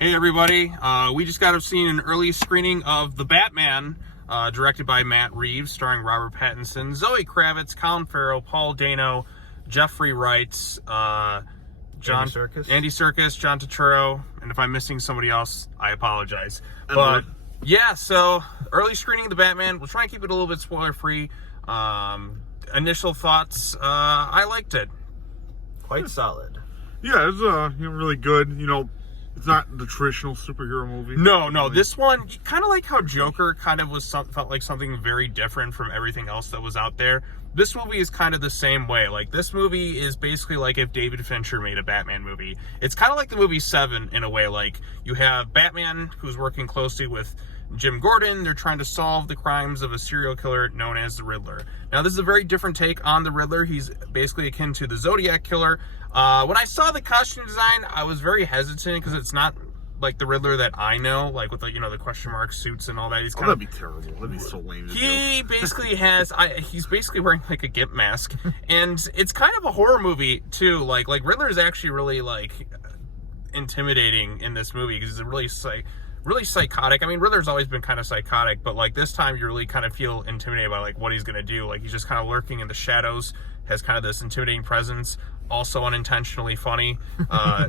Hey everybody, we just got to see an early screening of The Batman, directed by Matt Reeves, starring Robert Pattinson, Zoe Kravitz, Colin Farrell, Paul Dano, Jeffrey Wright, Andy Serkis, John Turturro, and if I'm missing somebody else, I apologize. But yeah, so early screening of The Batman, we'll try and keep it a little bit spoiler-free. Initial thoughts, I liked it. Quite solid. Yeah, it's really good. It's not the traditional superhero movie. No. This one, kind of like how Joker kind of felt like something very different from everything else that was out there. This movie is kind of the same way. Like, this movie is basically like if David Fincher made a Batman movie. It's kind of like the movie Seven in a way. Like, you have Batman who's working closely with Jim Gordon. They're trying to solve the crimes of a serial killer known as the Riddler. Now, this is a very different take on the Riddler. He's basically akin to the Zodiac Killer. When I saw the costume design, I was very hesitant because it's not like the Riddler that I know, like with the, the question mark suits and all that. He's kind that'd be terrible. That'd be so lame. He basically he's basically wearing like a gimp mask, and it's kind of a horror movie too. Like Riddler is actually really intimidating in this movie because it's really psychotic. I mean, Riddler's always been kind of psychotic, but like this time you really kind of feel intimidated by like what he's gonna do. Like, he's just kind of lurking in the shadows, has kind of this intimidating presence, also unintentionally funny.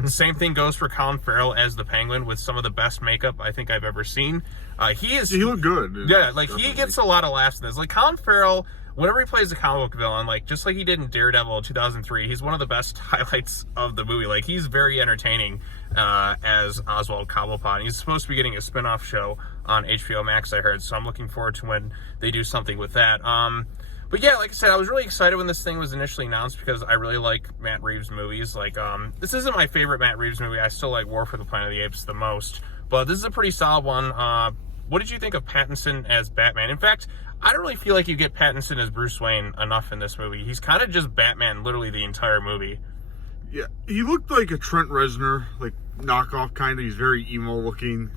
Same thing goes for Colin Farrell as the Penguin, with some of the best makeup I think I've ever seen. He looked good. Yeah, definitely. He gets a lot of laughs in this. Like, Colin Farrell, whenever he plays a comic book villain, like just like he did in Daredevil in 2003, he's one of the best highlights of the movie. Like, he's very entertaining as Oswald Cobblepot. He's supposed to be getting a spin-off show on HBO Max, I heard, so I'm looking forward to when they do something with that. But yeah, like I said, I was really excited when this thing was initially announced because I really like Matt Reeves movies. Like, this isn't my favorite Matt Reeves movie. I still like War for the Planet of the Apes the most, but this is a pretty solid one. What did you think of Pattinson as Batman? In fact, I don't really feel like you get Pattinson as Bruce Wayne enough in this movie. He's kind of just Batman literally the entire movie. Yeah, he looked like a Trent Reznor, like knockoff kind of. He's very emo looking,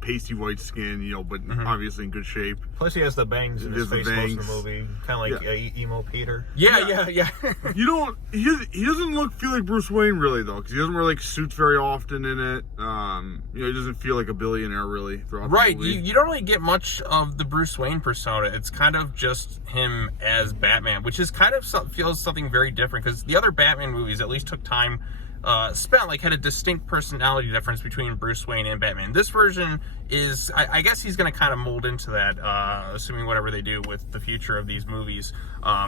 pasty white skin, but obviously in good shape. Plus, he has the bangs in his face most of the movie, kind of like emo Peter. Yeah. He doesn't feel like Bruce Wayne really though, because he doesn't wear like suits very often in it. He doesn't feel like a billionaire really throughout the movie. You don't really get much of the Bruce Wayne persona. It's kind of just him as Batman, which is kind of feels something very different, because the other Batman movies at least took time spent, had a distinct personality difference between Bruce Wayne and Batman. This version is, I guess he's going to kind of mold into that, assuming whatever they do with the future of these movies,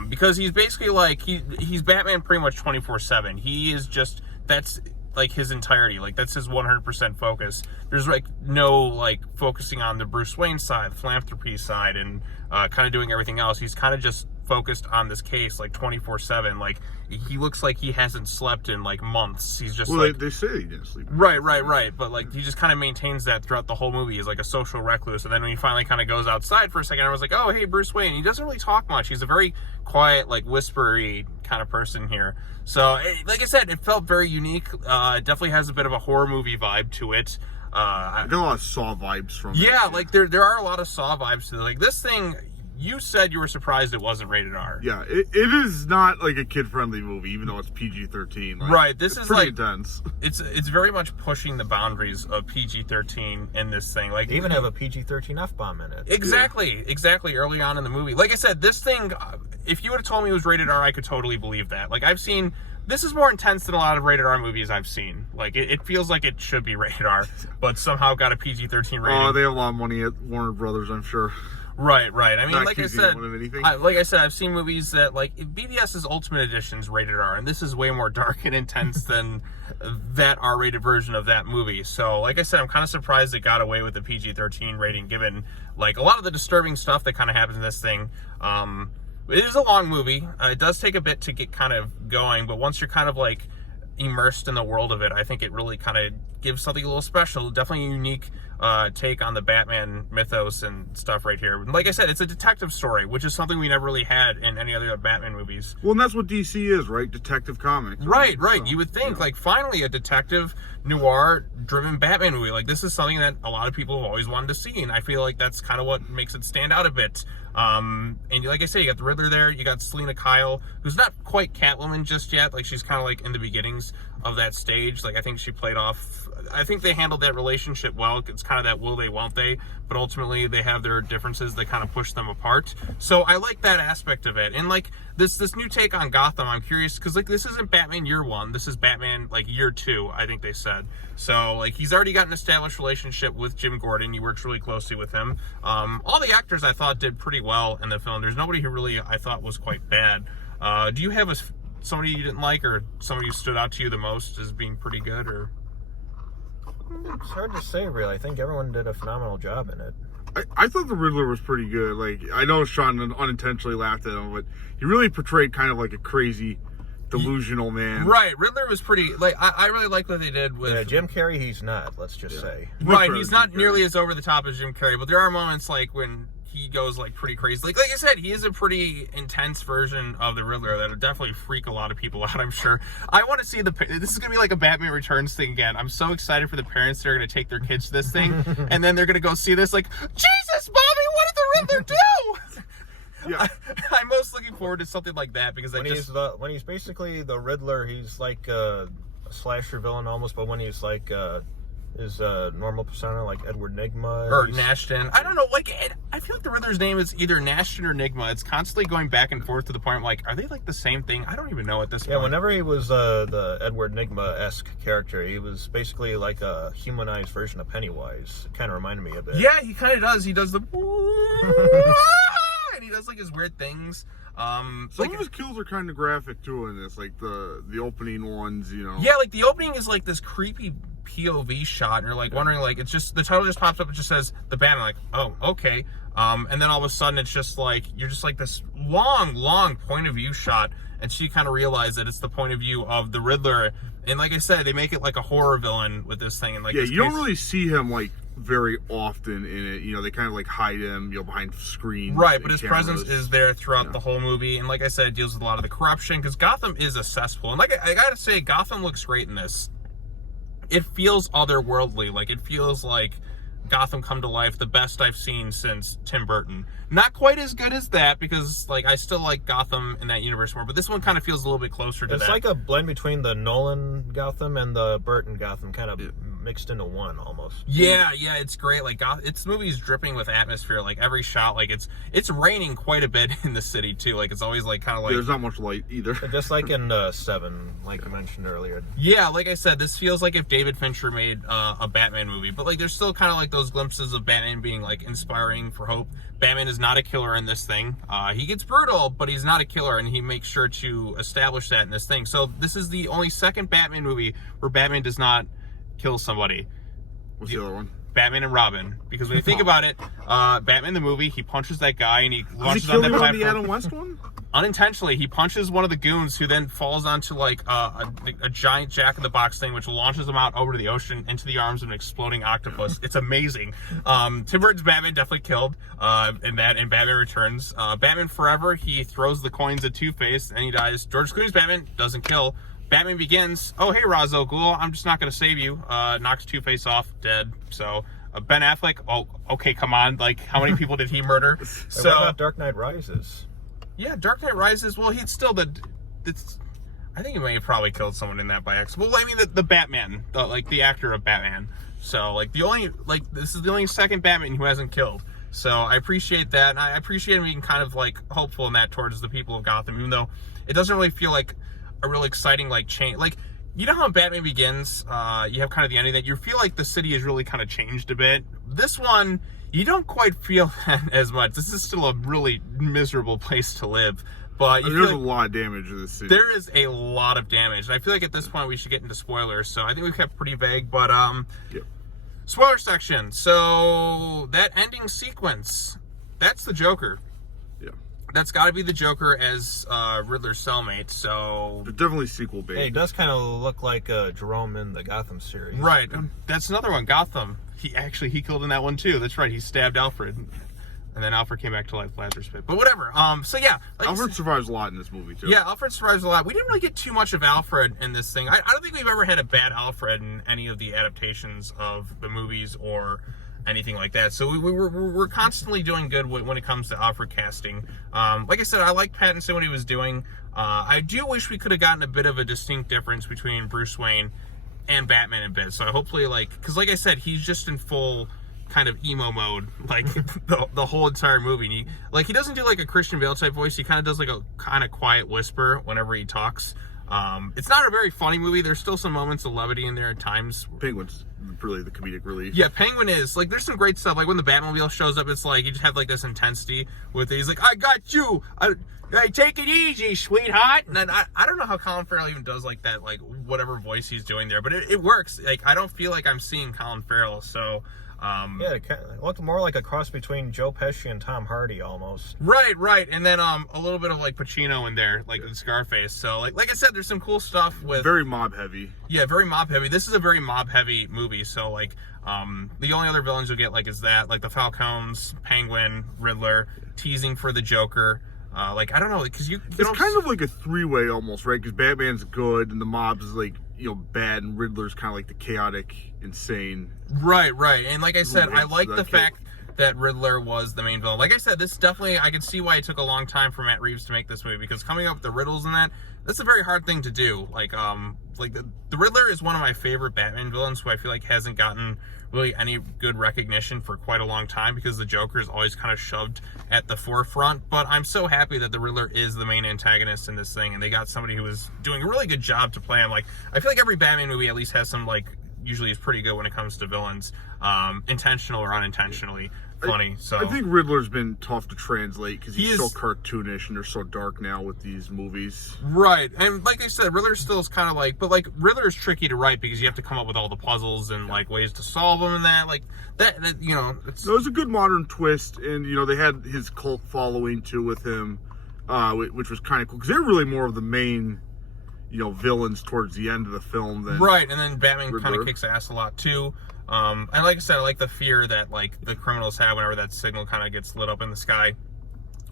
because he's basically he's Batman pretty much 24/7. He is just, that's his entirety, that's his 100% focus. There's no focusing on the Bruce Wayne side, the philanthropy side, and kind of doing everything else. He's kind of just focused on this case 24/7. He looks like he hasn't slept in months. He's just they say he didn't sleep. Right. But he just kind of maintains that throughout the whole movie. He's like a social recluse, and then when he finally kind of goes outside for a second, I was like, oh, hey, Bruce Wayne. He doesn't really talk much. He's a very quiet, whispery kind of person here. So, like I said, it felt very unique. It definitely has a bit of a horror movie vibe to it. I got a lot of Saw vibes from it. Yeah, there are a lot of Saw vibes to it. This thing, you said you were surprised it wasn't rated R. Yeah, it is not a kid-friendly movie, even though it's PG-13. Right, this is pretty intense. It's very much pushing the boundaries of PG-13 in this thing. They even have a PG-13 F-bomb in it. Exactly, early on in the movie. Like I said, this thing, if you would have told me it was rated R, I could totally believe that. This is more intense than a lot of rated R movies I've seen. It feels like it should be rated R, but somehow got a PG-13 rating. Oh, they have a lot of money at Warner Brothers, I'm sure. Right. I mean, like I said, I've seen movies that, BVS's Ultimate Edition's rated R, and this is way more dark and intense than that R-rated version of that movie. So, like I said, I'm kind of surprised it got away with the PG-13 rating, given, a lot of the disturbing stuff that kind of happens in this thing. It is a long movie. It does take a bit to get kind of going, but once you're kind of, immersed in the world of it, I think it really kind of gives something a little special. Definitely a unique take on the Batman mythos and stuff right here. Like I said, it's a detective story, which is something we never really had in any other Batman movies. Well, and that's what DC is, right? Detective comics. Right. So, you would think, like, finally a detective noir-driven Batman movie. Like, this is something that a lot of people have always wanted to see, and I feel like that's kind of what makes it stand out a bit. And like I say, you got the Riddler there, you got Selena Kyle, who's not quite Catwoman just yet. Like, she's kind of like in the beginnings of that stage. Like, I think she played off, I think they handled that relationship well. It's kind of that will they, won't they, but ultimately they have their differences that kind of push them apart. So I like that aspect of it. And like this new take on Gotham, I'm curious, because like this isn't Batman year 1, this is Batman like year 2, I think they said. So like he's already got an established relationship with Jim Gordon. He works really closely with him. All the actors I thought did pretty well in the film. There's nobody who really I thought was quite bad. Do you have somebody you didn't like, or somebody who stood out to you the most as being pretty good? Or it's hard to say, really. I think everyone did a phenomenal job in it. I thought the Riddler was pretty good. Like, I know Sean unintentionally laughed at him, but he really portrayed kind of like a crazy, delusional man. Right, Riddler was pretty, like, I really like what they did with... Jim Carrey, he's not, let's just say. Right, he's not nearly as over the top as Jim Carrey, but there are moments, like, when he goes, like, pretty crazy. Like I said, he is a pretty intense version of the Riddler that'll definitely freak a lot of people out, I'm sure. I want to see this is going to be like a Batman Returns thing again. I'm so excited for the parents that are going to take their kids to this thing, and then they're going to go see this, like, Jesus, Bobby, what did the Riddler do? Yeah. I'm most looking forward to something like that, because when he's basically the Riddler, he's like a slasher villain almost, but when he's like his normal persona, like Edward Nygma or Nashton, I don't know. Like, I feel like the Riddler's name is either Nashton or Nygma. It's constantly going back and forth to the point I'm like, are they like the same thing? I don't even know at this point. Yeah, whenever he was the Edward Nygma-esque character, he was basically like a humanized version of Pennywise. It kind of reminded me a bit. Yeah, he kind of does. He does the and he does like his weird things. Some of his kills are kind of graphic too in this, like the opening ones, you know. Yeah, like the opening is like this creepy POV shot, and you're like wondering, like, it's just the title just pops up, it just says the Batman, like, oh, okay. And then all of a sudden it's just like you're just like this long point of view shot, and so you kind of realize that it's the point of view of the Riddler. And like I said, they make it like a horror villain with this thing, and like, yeah, you don't really see him like very often in it. You know, they kind of like hide him, you know, behind screens. Right, but his presence is there throughout the whole movie. And like I said, it deals with a lot of the corruption, because Gotham is a cesspool. And like I gotta say, Gotham looks great in this. It feels otherworldly. Like, it feels like Gotham come to life, the best I've seen since Tim Burton. Not quite as good as that, because like I still like Gotham in that universe more, but this one kind of feels a little bit closer to that. It's like a blend between the Nolan Gotham and the Burton Gotham, kind of mixed into one almost. Yeah, it's great. Like, this movie's dripping with atmosphere. Like, every shot, like it's raining quite a bit in the city too. Like, it's always like kind of like there's not much light either. Just like in Seven, like you mentioned earlier. Yeah, like I said, this feels like if David Fincher made a Batman movie, but like there's still kind of like those glimpses of Batman being like inspiring for hope. Batman is not a killer in this thing. He gets brutal, but he's not a killer, and he makes sure to establish that in this thing. So this is the only second Batman movie where Batman does not kill somebody. What's the other one? Batman and Robin. Because when you think about it, Batman the movie, he punches that guy and he launches on that platform. On the Adam West one? Unintentionally, he punches one of the goons, who then falls onto like a giant Jack-in-the-Box thing, which launches him out over to the ocean into the arms of an exploding octopus. It's amazing. Tim Burton's Batman definitely killed in Batman Returns. Batman Forever, he throws the coins at Two-Face and he dies. George Clooney's Batman doesn't kill. Batman Begins, oh, hey, Ra's al Ghul, I'm just not going to save you. Knocks Two-Face off, dead. So, Ben Affleck, oh, okay, come on. Like, how many people did he murder? So, what about Dark Knight Rises? Yeah, Dark Knight Rises, well, he's still I think he may have probably killed someone in that by accident. Well, I mean, the Batman, the actor of Batman. So, like, this is the only second Batman who hasn't killed. So, I appreciate that, and I appreciate him being kind of, like, hopeful in that towards the people of Gotham, even though it doesn't really feel like a real exciting, like, change. Like, you know how in Batman Begins, you have kind of the ending that you feel like the city has really kind of changed a bit. This one, you don't quite feel that as much. This is still a really miserable place to live. But there's a lot of damage to the city. There is a lot of damage. And I feel like at this point we should get into spoilers. So I think we've kept pretty vague. But, spoiler section. So, that ending sequence, that's the Joker. that's got to be the Joker as Riddler's cellmate. So But definitely sequel bait. Hey, it does kind of look like Jerome in the Gotham series. right, that's another one. Gotham. He killed in that one too. That's right. He stabbed Alfred, and then Alfred came back to life. Lazarus Pit. But whatever. So yeah, Alfred survives a lot in this movie too. Yeah, Alfred survives a lot. We didn't really get too much of Alfred in this thing. I don't think we've ever had a bad Alfred in any of the adaptations of the movies or anything like that. So we're constantly doing good when it comes to Alfred casting. Like I said, I like Pattinson, what he was doing. I do wish we could have gotten a bit of a distinct difference between Bruce Wayne and Batman in bit. So hopefully, because like I said, he's just in full kind of emo mode, like the whole entire movie. And he doesn't do like a Christian Bale type voice. He kind of does like a kind of quiet whisper whenever he talks. It's not a very funny movie. There's still some moments of levity in there at times. Penguin's really the comedic relief. Yeah, Penguin is there's some great stuff. Like when the Batmobile shows up, it's like you just have like this intensity with it. He's like, "I got you. I take it easy, sweetheart." And then I don't know how Colin Farrell even does like that, like whatever voice he's doing there, but it works. Like I don't feel like I'm seeing Colin Farrell. So yeah, it looked more like a cross between Joe Pesci and Tom Hardy almost. Right, and then a little bit of like Pacino in there, like in Scarface. So like I said, there's some cool stuff with Very mob heavy. Yeah, very mob heavy. This is a very mob heavy movie. So the only other villains you'll get is that the Falcons, Penguin, Riddler, teasing for the Joker. I don't know, because it's kind of like a three-way almost, right? Because Batman's good and the mob's bad, and Riddler's kind of like the chaotic, insane. Right. And like I said, I like the kid. fact that Riddler was the main villain. Like I said, this definitely, I can see why it took a long time for Matt Reeves to make this movie, because coming up with the riddles and that's a very hard thing to do. The Riddler is one of my favorite Batman villains, who I feel like hasn't gotten really any good recognition for quite a long time, because the Joker is always kind of shoved at the forefront. But I'm so happy that the Riddler is the main antagonist in this thing, and they got somebody who is doing a really good job to play him. I feel like every Batman movie at least has some usually is pretty good when it comes to villains, intentional or unintentionally funny. So I think Riddler's been tough to translate because he's so is cartoonish and they're so dark now with these movies. Right, and like I said, Riddler still is kind of but Riddler is tricky to write because you have to come up with all the puzzles and ways to solve them, and that it's... It was a good modern twist, and they had his cult following too with him, which was kind of cool because they're really more of the main villains towards the end of the film than right. And then Batman kind Riddler. of kicks ass a lot too. And like I said, I like the fear that the criminals have whenever that signal kind of gets lit up in the sky.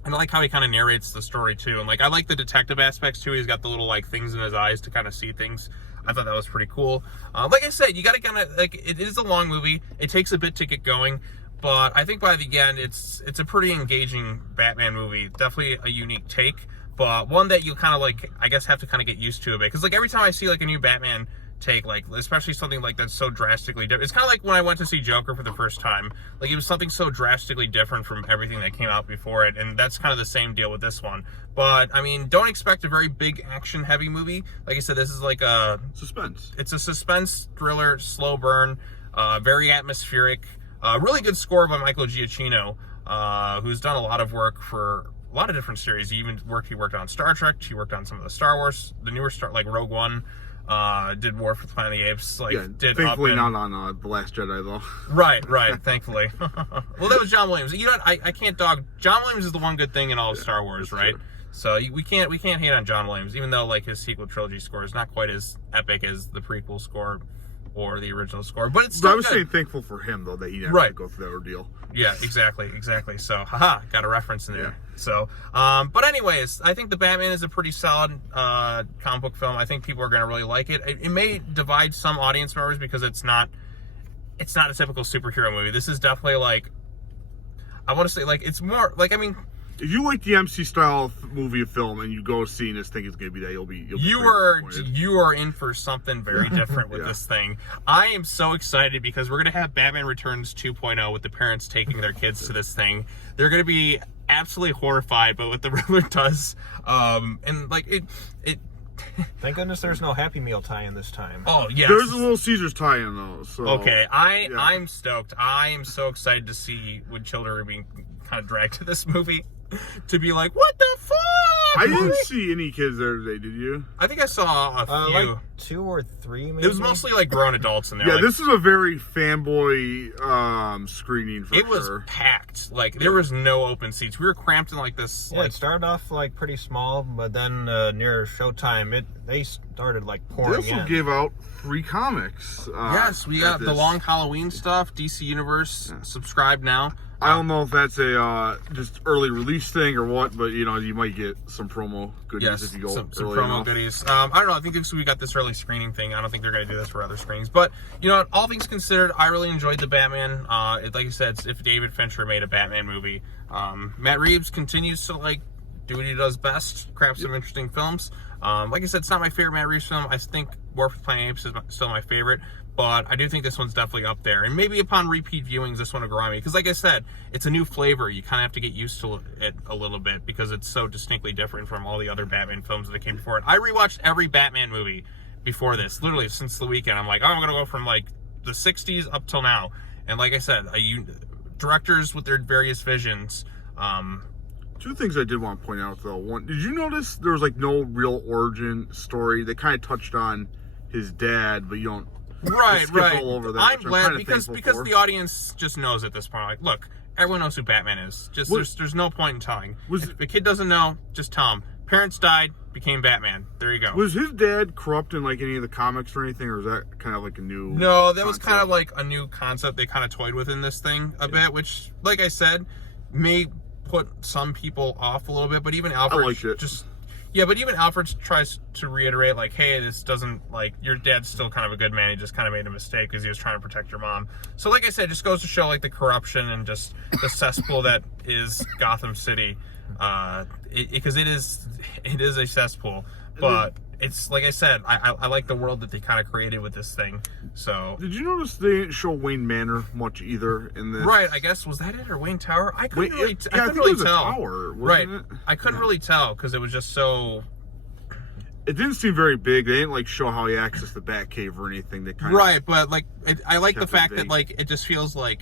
And I like how he kind of narrates the story too. And I like the detective aspects too. He's got the little things in his eyes to kind of see things. I thought that was pretty cool. Like I said, you got to kind of it is a long movie. It takes a bit to get going, but I think by the end, it's a pretty engaging Batman movie. Definitely a unique take, but one that you kind of I guess have to kind of get used to a bit. Because every time I see a new Batman take, especially something that's so drastically different. It's kind of like when I went to see Joker for the first time. It was something so drastically different from everything that came out before it, and that's kind of the same deal with this one. But I mean, don't expect a very big action heavy movie. Like I said, this is a suspense. It's a suspense thriller, slow burn, very atmospheric. Really good score by Michael Giacchino, who's done a lot of work for a lot of different series. He worked on Star Trek. He worked on some of the Star Wars, the newer Rogue One. Did War for the Planet of the Apes. Thankfully not on The Last Jedi though. Right, thankfully. Well, that was John Williams. You know what? I can't dog. John Williams is the one good thing in all of Star Wars, right? True. So we can't hate on John Williams, even though his sequel trilogy score is not quite as epic as the prequel score or the original score, but it's still I was good. saying thankful for him though that he never had to go through that ordeal. Yeah, exactly. So, got a reference in there. Yeah. So, but anyways, I think the Batman is a pretty solid comic book film. I think people are going to really like it. It may divide some audience members because it's not a typical superhero movie. This is definitely I want to say it's more if you like the MC style movie film and you go see this think it's going to be that, you'll be you are in for something very different with this thing. I am so excited because we're going to have Batman Returns 2.0 with the parents taking their kids to this thing. They're going to be absolutely horrified by what the Riddler does. Thank goodness there's no Happy Meal tie-in this time. Oh, yes. There's a Little Caesars tie-in though. So, okay, I'm stoked. I am so excited to see when children are being kind of dragged to this movie. To be what the fuck? I didn't see any kids there today, did you? I think I saw a few. 2 or 3, maybe? It was mostly like grown adults in there. Yeah, like, this is a very fanboy screening for it sure. was packed. Like, there was no open seats. We were cramped in like this. Yeah, Like, it started off like pretty small, but then near showtime, they started like They pouring also in. gave out free comics. yes, we got the long Halloween stuff. DC Universe. Subscribe now. I don't know if that's a just early release thing or what, but you know, you might get some promo goodies Yes, if you go some early promo enough. goodies. I don't know. I think we got this early screening thing. I don't think they're going to do this for other screenings. But, you know, all things considered, I really enjoyed the Batman. Like I said, it's if David Fincher made a Batman movie. Matt Reeves continues to, like, do what he does best, craft some interesting films. Like I said, it's not my favorite Matt Reeves film. I think War for the Planet of the Apes is still my favorite. But I do think this one's definitely up there. And maybe upon repeat viewings, this one will grow on me. Because like I said, it's a new flavor. You kind of have to get used to it a little bit because it's so distinctly different from all the other Batman films that came before it. I rewatched every Batman movie before this, literally since the weekend. I'm like, oh, I'm going to go from like the 60s up till now. And like I said, directors with their various visions. Two things I did want to point out though. One, did you notice there was like no real origin story? They kind of touched on his dad, but you don't. Right. All over that, I'm which glad kinda because thankful for. the audience just knows at this point. Like, look, everyone knows who Batman is. Just there's no point in telling. If the kid doesn't know, just tell him. Parents died, became Batman. There you go. Was his dad corrupt in like any of the comics or anything, or was that kind of like a new? No, that was kind of like a new concept they kind of toyed with in this thing a bit, which, like I said, may put some people off a little bit. But even Alfred liked it. but even Alfred tries to reiterate, like, hey, this doesn't, like, your dad's still kind of a good man. He just kind of made a mistake because he was trying to protect your mom. So, like I said, it just goes to show, like, the corruption and just the cesspool that is Gotham City. Because it is a cesspool. But it's, like I said, I like the world that they kind of created with this thing. So. Did you notice they didn't show Wayne Manor much either in this? Right, I guess, was that it, or Wayne Tower? I couldn't really I think really it was tell. a tower, Right, wasn't it? I couldn't really tell because it was just so. It didn't seem very big. They didn't like show how he accessed the Batcave or anything. They kind of Right, but like I like the kept it fact that vague. like it just feels like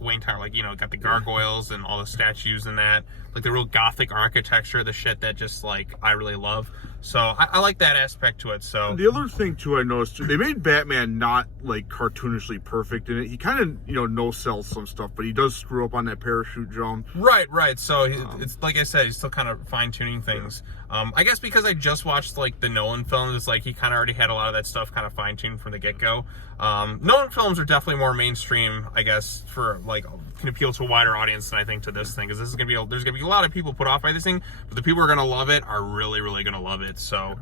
Wayne Tower, like, you know, got the gargoyles and all the statues and that, like the real gothic architecture, the shit that just like I really love. So I like that aspect to it. So The other thing too I noticed too, they made Batman not like cartoonishly perfect in it. He kind of no sells some stuff, but he does screw up on that parachute jump. right. So it's like I said, he's still kind of fine tuning things. I guess because I just watched like the Nolan films, it's like he kind of already had a lot of that stuff kind of fine tuned from the get go. Nolan films are definitely more mainstream, I guess, for like can appeal to a wider audience than I think to this thing, because this is there's gonna be a lot of people put off by this thing, but the people who are gonna love it are really, really gonna love it. So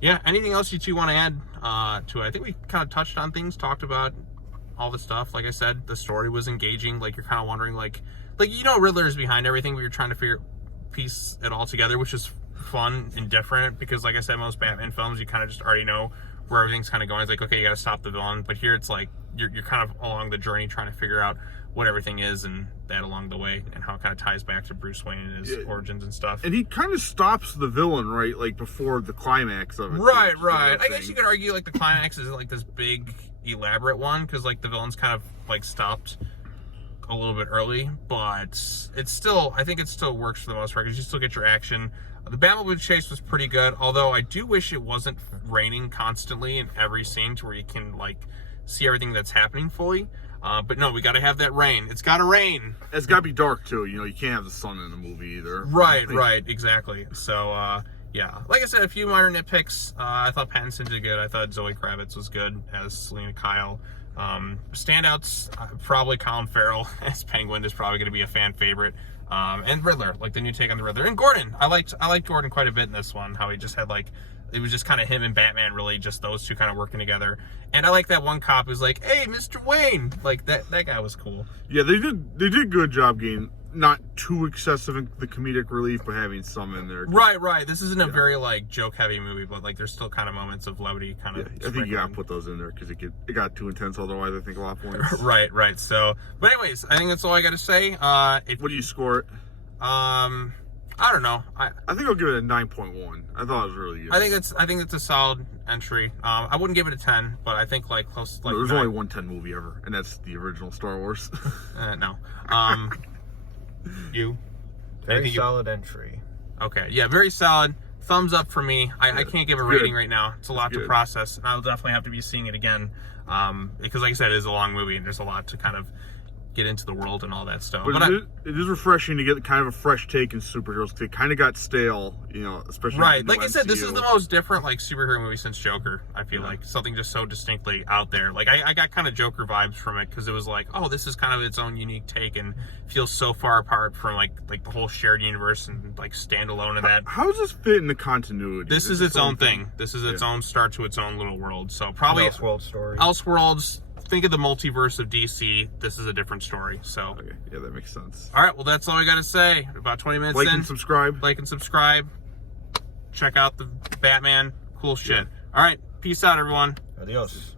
yeah, anything else you two want to add to it? I think we kind of touched on things, talked about all the stuff. Like I said, the story was engaging. Like, you're kind of wondering, like Riddler is behind everything, but you're trying to piece it all together, which is fun and different, because like I said, most Batman films, you kind of just already know where everything's kind of going. It's like, okay, you got to stop the villain, but here it's like you're kind of along the journey trying to figure out what everything is and that along the way, and how it kind of ties back to Bruce Wayne and his origins and stuff. And he kind of stops the villain, right? Like before the climax of it. Right. I guess you could argue like the climax is like this big elaborate one, because like the villain's kind of like stopped a little bit early, but it's still, I think it still works for the most part, because you still get your action. The Batmobile chase was pretty good, although I do wish it wasn't raining constantly in every scene to where you can like see everything that's happening fully. But no, we got to have that rain. It's got to rain. It's got to be dark too. You can't have the sun in the movie either. Right, exactly. So yeah, like I said, a few minor nitpicks. I thought Pattinson did good. I thought Zoe Kravitz was good as Selena Kyle. Standouts, probably Colin Farrell as Penguin is probably going to be a fan favorite. And Riddler, like the new take on the Riddler. And Gordon, I liked Gordon quite a bit in this one. How he just had like, it was just kind of him and Batman, really, just those two kind of working together. And I like that one cop who's like, "Hey, Mr. Wayne," like that guy was cool. Yeah, they did a good job getting not too excessive in the comedic relief, but having some in there. Right. This isn't a very like joke heavy movie, but like there's still kind of moments of levity kind of. I think you gotta put those in there because it got too intense. Otherwise, I think a lot of points. Right. So, but anyways, I think that's all I got to say. What do you score it? I don't know. I think I'll give it a 9.1. I thought it was really good. I think it's a solid entry. I wouldn't give it a 10, but I think like close. Like no, there's 9. only one 10 movie ever, and that's the original Star Wars. No. You. Very Anything solid entry. Okay. Yeah. Very solid. thumbs up for me. I can't give a rating right now. It's a lot to good. process, and I'll definitely have to be seeing it again. Because like I said, it is a long movie, and there's a lot to kind of get into the world and all that stuff. But it is refreshing to get kind of a fresh take in superheroes, because it kind of got stale, you know, especially right. Like I said, this is the most different like superhero movie since Joker. I feel like something just so distinctly out there. Like I got kind of Joker vibes from it, because it was like, oh, this is kind of its own unique take and feels so far apart from like the whole shared universe and like standalone of that. How does this fit in the continuity? This is its own thing. This is its own start to its own little world. So probably Elseworld story. Elseworlds. Think of the multiverse of DC. This is a different story. So, Okay, yeah, that makes sense. all right. Well, that's all I got to say. About 20 minutes Like in. and subscribe. Like and subscribe. Check out the Batman. Cool shit. All right. Peace out, everyone. Adios.